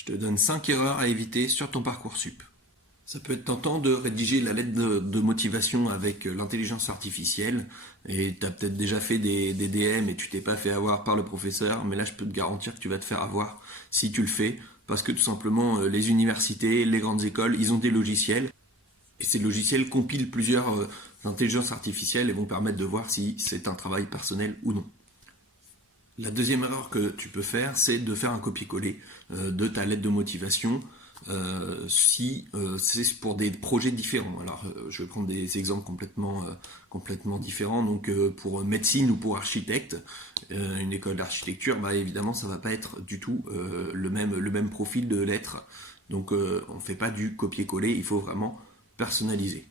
Je te donne 5 erreurs à éviter sur ton Parcoursup. Ça peut être tentant de rédiger la lettre de motivation avec l'intelligence artificielle et tu as peut-être déjà fait des DM et tu t'es pas fait avoir par le professeur, mais là je peux te garantir que tu vas te faire avoir si tu le fais parce que tout simplement les universités, les grandes écoles, ils ont des logiciels et ces logiciels compilent plusieurs intelligences artificielles et vont permettre de voir si c'est un travail personnel ou non. La deuxième erreur que tu peux faire, c'est de faire un copier-coller de ta lettre de motivation si c'est pour des projets différents. Alors, je vais prendre des exemples complètement différents. Donc, pour médecine ou pour architecte, une école d'architecture, bah, évidemment, ça va pas être du tout le même profil de lettre. Donc, on ne fait pas du copier-coller, il faut vraiment personnaliser.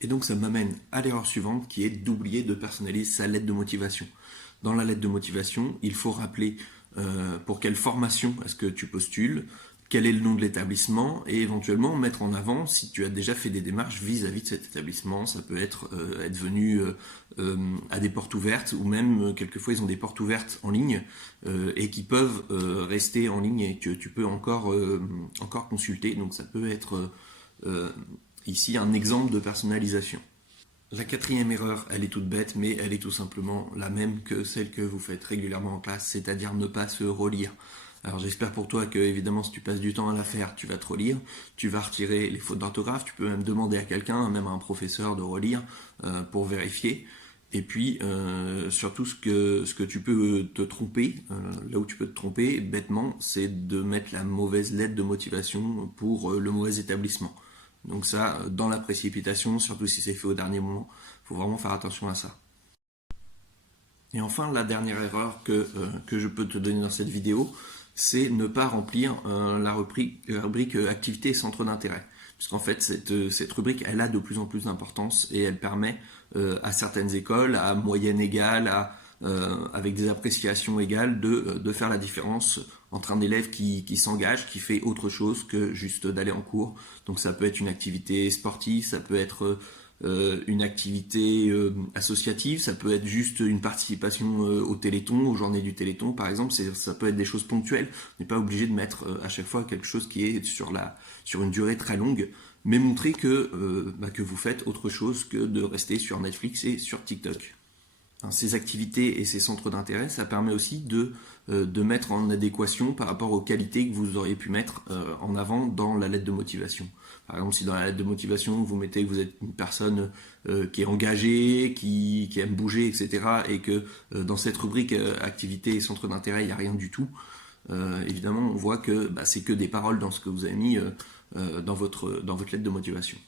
Et donc ça m'amène à l'erreur suivante qui est d'oublier de personnaliser sa lettre de motivation. Dans la lettre de motivation, il faut rappeler pour quelle formation est-ce que tu postules, quel est le nom de l'établissement et éventuellement mettre en avant si tu as déjà fait des démarches vis-à-vis de cet établissement. Ça peut être être venu à des portes ouvertes ou même quelquefois ils ont des portes ouvertes en ligne et qui peuvent rester en ligne et que tu peux encore consulter. Donc ça peut être ici un exemple de personnalisation. La quatrième erreur, elle est toute bête, mais elle est tout simplement la même que celle que vous faites régulièrement en classe, c'est-à-dire ne pas se relire. Alors j'espère pour toi que, évidemment, si tu passes du temps à la faire, tu vas te relire, tu vas retirer les fautes d'orthographe, tu peux même demander à quelqu'un, même à un professeur, de relire pour vérifier. Et puis, surtout, ce que tu peux te tromper, là où tu peux te tromper, bêtement, c'est de mettre la mauvaise lettre de motivation pour le mauvais établissement. Donc ça, dans la précipitation, surtout si c'est fait au dernier moment, il faut vraiment faire attention à ça. Et enfin, la dernière erreur que je peux te donner dans cette vidéo, c'est ne pas remplir la rubrique activité et centre d'intérêt. Puisqu'en fait, cette rubrique, elle a de plus en plus d'importance et elle permet à certaines écoles, à moyenne égale, avec des appréciations égales, de faire la différence entre un élève qui s'engage, qui fait autre chose que juste d'aller en cours. Donc ça peut être une activité sportive, ça peut être une activité associative, ça peut être juste une participation au Téléthon, aux journées du Téléthon par exemple, ça peut être des choses ponctuelles, on n'est pas obligé de mettre à chaque fois quelque chose qui est sur une durée très longue, mais montrer que vous faites autre chose que de rester sur Netflix et sur TikTok. Ces activités et ces centres d'intérêt, ça permet aussi de mettre en adéquation par rapport aux qualités que vous auriez pu mettre en avant dans la lettre de motivation. Par exemple, si dans la lettre de motivation, vous mettez que vous êtes une personne qui est engagée, qui aime bouger, etc., et que dans cette rubrique activités et centres d'intérêt, il n'y a rien du tout, évidemment, on voit que c'est que des paroles dans ce que vous avez mis dans votre lettre de motivation.